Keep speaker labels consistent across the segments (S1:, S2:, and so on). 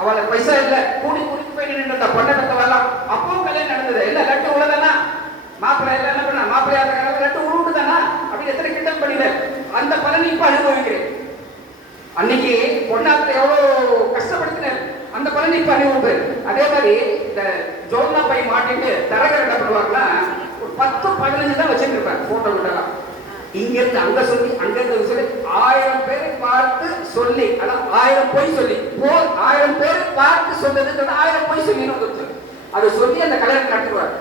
S1: அவளை பைசா இல்ல. கூடி கூடி போய் நின்று பொண்ணை வரலாம் அப்பவும் கல்யாணம் நடந்தது. இல்ல லட்டு உள்ளதானா மாப்பிள்ளை எல்லாம் என்ன பண்ண மாப்பிள்ளையா இருக்கிற லட்டு உருண்டு தானா அப்படி எத்தனை கிண்டல் பண்ணிடு அந்த பலனை இப்ப அனுபவிக்கிறேன். அன்னைக்கு பொண்ணாத்துல எவ்வளவு கஷ்டப்படுத்தினார். அந்த பலனை இப்ப அனுபவிப்பு அதே மாதிரி இந்த ஜோன்னா பை மாட்டிட்டு தரகர் என்ன பண்ணுவாங்கன்னா ஒரு பத்து பதினஞ்சு தான் வச்சிருப்பேன் போட்டோ விட்டலாம் இங்க இருந்து அங்க சொல்லி அங்க இருந்து சொல்லி ஆயிரம் பேரை பார்த்து சொல்லி அதான் ஆயிரம் போய் சொல்லி போ ஆயிரம் சொன்னதுன்றது ஆயிரம் போய் சொல்லிடும் கொடுத்து அதை சொல்லி அந்த கலரை கட்டுவார்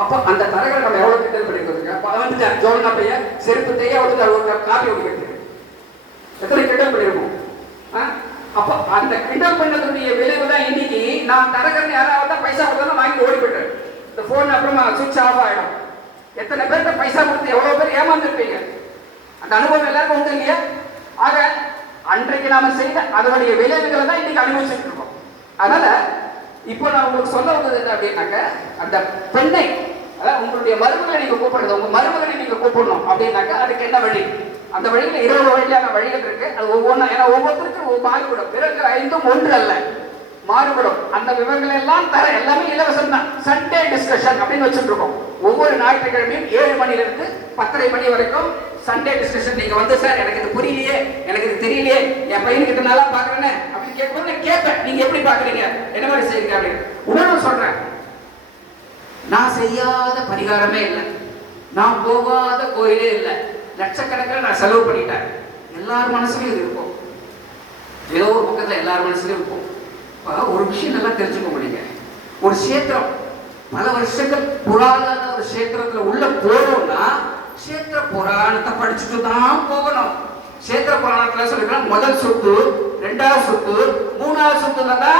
S1: அப்போ அந்த தரகர் நம்ம எவ்வளோ கிட்ட பண்ணிக்கிறதுங்க அப்போ வந்து ஜோன் பையன் செருப்பு தைய வந்து ஒரு காப்பி குடிக்கிறது எத்தனை கிண்டல் பண்ணிருக்கோம்? ஆ? அந்த கிண்டல் பண்ணதுடைய விளைவு தான் இன்னைக்கு நான் தரகர் யாராவது பைசா கொடுத்தாலும் வாங்கி ஓடி போயிட்டேன் இந்த ஃபோன் அப்புறமா சுவிட்ச் ஆஃப் ஆயிடும். எத்தனை பேர்கிட்ட பைசா கொடுத்து எவ்வளோ பேர் ஏமாந்துருப்பீங்க? அந்த அனுபவம் எல்லாருக்கும் உண்டு இல்லையா? ஆக அன்றைக்கு நாம செய்த அதனுடைய விளைவுகளை தான் இன்னைக்கு அனுபவிச்சுட்டு இருக்கோம். அதனால இப்போ நான் உங்களுக்கு சொல்ல வந்தது என்ன அப்படின்னாக்க அந்த பெண்ணை அதாவது உங்களுடைய மருமகளை நீங்க கூப்பிடுறது உங்க மருமகளை நீங்க கூப்பிடணும் அப்படின்னாக்க அதுக்கு என்ன வழி? அந்த வழியில இருபது வழியான வழிகள் இருக்கு. அது ஒவ்வொன்றா ஏன்னா ஒவ்வொருத்தருக்கும் ஒவ்வொரு மாறுபடும் பிறகு ஐந்தும் ஒன்று அல்ல. மாறுபடும். அந்த விவரங்கள் எல்லாம் தர எல்லாமே இலவசம் தான் சண்டே டிஸ்கஷன் அப்படின்னு வச்சுட்டு இருக்கோம் ஒவ்வொரு ஞாயிற்றுக்கிழமையும் ஏழு மணில இருந்து பத்தரை மணி வரைக்கும் சண்டே டிஸ்கஷன் நீங்க வந்து சார் எனக்கு இது புரியலையே எனக்கு இது தெரியலையே என் பையனுக்கு நல்லா பாக்குறேன்னு அப்படின்னு கேட்கும்போது நான் கேட்பேன். நீங்க எப்படி பாக்குறீங்க என்ன மாதிரி செய்யுங்க அப்படின்னு. உணர்வு சொல்றேன். நான் செய்யாத பரிகாரமே இல்லை. நான் போகாத கோயிலே இல்லை. லட்சக்கணக்கில் நான் செலவு பண்ணிட்டேன். எல்லார் மனசுலையும் இது இருக்கும். ஏதோ ஒரு பக்கத்தில் எல்லார் மனசுலையும் இருக்கும். இப்போ ஒரு விஷயம் நல்லா தெரிஞ்சுக்கோங்க முடியுங்க ஒரு சேத்திரம் பல வருஷங்கள் புராதன ஒரு சேத்திரத்தில் உள்ள போகணும்னா சேத்திர புராணத்தை படிச்சுட்டு தான் போகணும். சேத்திர புராணத்தில் சொல்லிக்கலாம் முதல் சொத்து ரெண்டாவது சொத்து மூணாவது சொத்து தான்